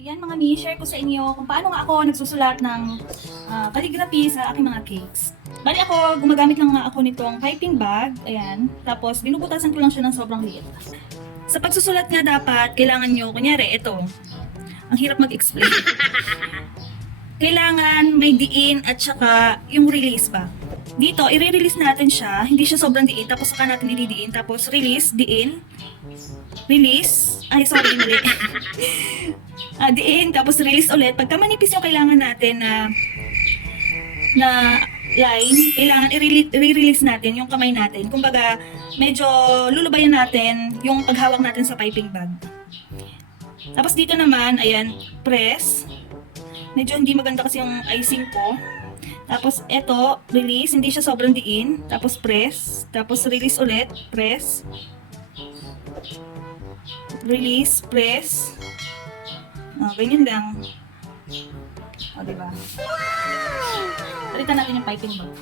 Yan mga mi, share ko sa inyo kung paano nga ako nagsusulat ng calligraphy sa aking mga cakes. Bali ako, gumagamit lang nga ako nitong piping bag, ayan. Tapos binubutasan ko lang siya ng sobrang liit. Sa pagsusulat nga dapat, kailangan nyo, kunyari, ito. Ang hirap mag-explain. Kailangan may diin at saka yung release ba. Dito, i-release natin siya, hindi siya sobrang diin, tapos saka natin i-diin, tapos release, diin, release, ay sorry, mali. Diin, tapos release ulit. Pagka manipis yung kailangan natin na line, kailangan i-release natin yung kamay natin. Kumbaga, medyo lulubayan natin yung paghawak natin sa piping bag. Tapos dito naman, ayan, press. Medyo hindi maganda kasi yung icing ko. Tapos eto, release, hindi siya sobrang diin. Tapos press, tapos release ulit, press. Release, press. Ganyan lang. Diba? Palitan natin yung piping bag.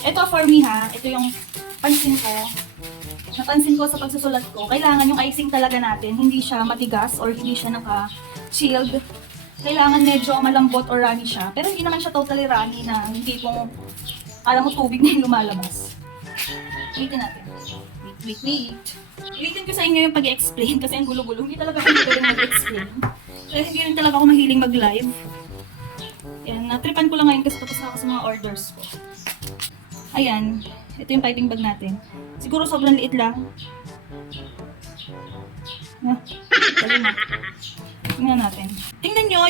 Ito for me ha, ito yung pansin ko. Napansin ko sa pagsusulat ko, kailangan yung icing talaga natin, hindi siya matigas or hindi siya naka-shield. Kailangan medyo malambot or runny siya. Pero hindi naman siya totally runny na hindi kung alam mo tubig na yung lumalabas. Waitin natin. Wait. Ulitin ko sa inyo yung pag-explain kasi ang gulo-gulo. Hindi talaga ako magaling mag-explain. Kaya hindi rin talaga ako mahiling mag-live. Yan, natripan ko lang ngayon kasi tapos na ako sa mga orders ko. Ayan, ito yung piping bag natin. Siguro sobrang liit lang. Tingnan natin. Tingnan nyo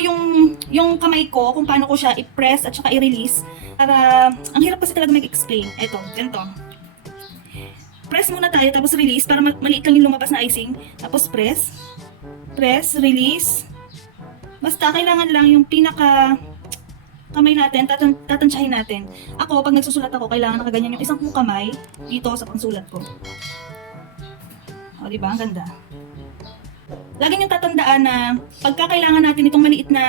yung kamay ko kung paano ko siya i-press at saka i-release. Para, ang hirap kasi talaga mag-explain. Ito, ganito. Press muna tayo, tapos release, para maliit lang yung lumabas na icing. Tapos press, release. Basta, kailangan lang yung pinaka kamay natin, tatansyahin natin. Ako, pag nagsusulat ako, kailangan nakaganyan yung isang kong kamay dito sa pangsulat ko. O, diba? Ang ganda. Lagi niyong tatandaan na pagka kailangan natin itong maliit na,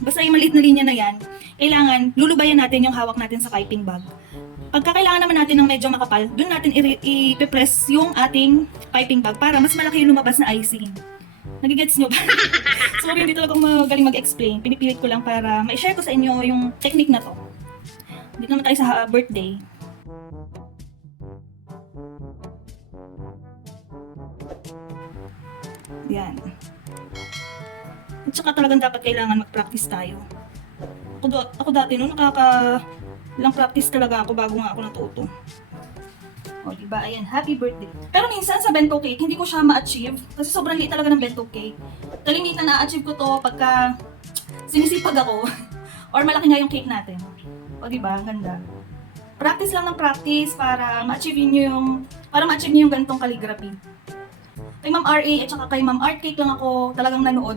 basta yung maliit na linya na yan, kailangan lulubayan natin yung hawak natin sa piping bag. Pagka kailangan naman natin ng medyo makapal, doon natin i-press yung ating piping bag para mas malaki yung lumabas na icing. Nagigets nyo ba? Sorry, hindi talaga ako magaling mag-explain. Pinipilit ko lang para ma-share ko sa inyo yung technique na to. Dito naman tayo sa birthday. Yan. At saka talagang dapat kailangan mag-practice tayo. Ako dati no, ilang practice talaga ako bago nga ako natuto. O, diba? Ayan, happy birthday. Pero minsan sa bento cake, hindi ko siya ma-achieve. Kasi sobrang liit talaga ng bento cake. Kalimitan na-achieve ko to pagka sinisipag ako. Or malaki nga yung cake natin. O, diba? Ang ganda. Practice lang ng practice para ma-achieve nyo yung ganitong calligraphy. Kay Ma'am RA at saka kay Ma'am Art Cake lang ako talagang nanood.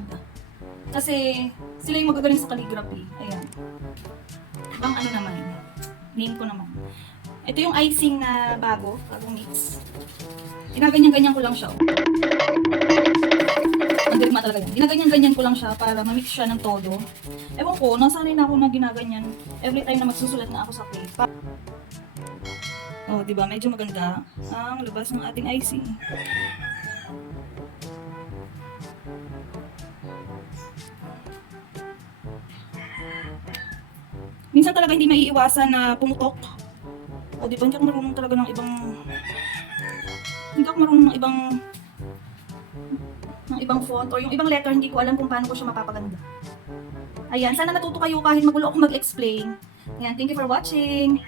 Kasi sila yung magagaling sa calligraphy. Ayan. Ibang ano naman. Name ko naman. Ito yung icing na bagong mix. Ginaganyan-ganyan ko lang siya. Ang galing talaga yan. Ginaganyan-ganyan ko lang siya para ma-mix siya ng todo. Ewan ko, nasanay na ako na ginaganyan every time na magsusulat na ako sa cake. Oh, diba? Medyo maganda ang labas ng ating icing. Minsan talaga hindi maiiwasan na pumutok. O di ba, hindi ako marunong talaga ng ibang font or yung ibang letter, hindi ko alam kung paano ko siya mapapaganda. Ayan, sana natuto kayo kahit magulo ako mag-explain. Ayan, thank you for watching.